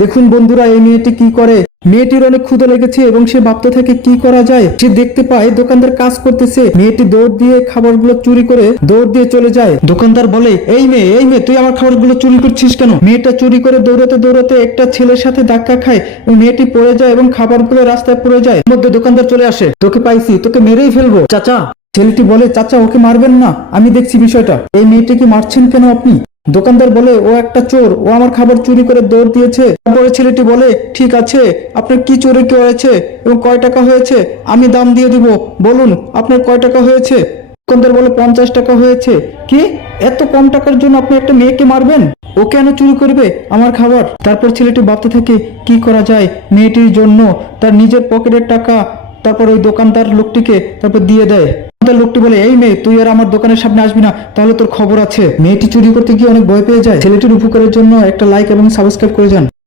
দেখুন বন্ধুরা, এই মেয়েটি কি করে। মেয়েটির অনেক ক্ষুধা লেগেছে এবং সে ভাবতে থাকে কি করা যায়। সে দেখতে পায় দোকানদার কাজ করতেছে। মেয়েটি দৌড় দিয়ে খাবারগুলো চুরি করে দৌড় দিয়ে চলে যায়। দোকানদার বলে, এই মেয়ে তুই আমার খাবারগুলো চুরি করছিস কেন? মেয়েটা চুরি করে দৌড়াতে দৌড়াতে একটা ছেলের সাথে ধাক্কা খায় এবং মেয়েটি পড়ে যায় এবং খাবারগুলো রাস্তায় পড়ে যায়। মধ্যে দোকানদার চলে আসে, তোকে পাইছি, তোকে মেরেই ফেলবো চাচা। ছেলেটি বলে, চাচা ওকে মারবেন না, আমি দেখছি বিষয়টা। এই মেয়েটিকে মারছেন কেন আপনি? দোকানদার বলে, ও একটা চোর, ও আমার খাবার চুরি করে দৌড় দিয়েছে। তারপরে ছেলেটি বলে, ঠিক আছে, আপনার কি চুরি হয়েছে এবং কয় টাকা হয়েছে আমি দাম দিয়ে দিব, বলুন আপনার কয় টাকা হয়েছে। দোকানদার বলে, 50 টাকা হয়েছে। কি, এত কম টাকার জন্য আপনি একটা মেয়েকে মারবেন? ও কেন চুরি করবে আমার খাবার? তারপর ছেলেটি ভাবতে থাকে কি করা যায় মেয়েটির জন্য। তার নিজের পকেটের টাকা তারপর ওই দোকানদার লোকটিকে তারপর দিয়ে দেয়। দোকানদার লোকটি বলে, এই মেয়ে তুই আর আমার দোকানের সামনে আসবি না, তাহলে তোর খবর আছে। মেয়েটি চুরি করতে গিয়ে অনেক ভয় পেয়ে যায়। ছেলেটির উপকারের জন্য একটা লাইক এবং সাবস্ক্রাইব করে যান।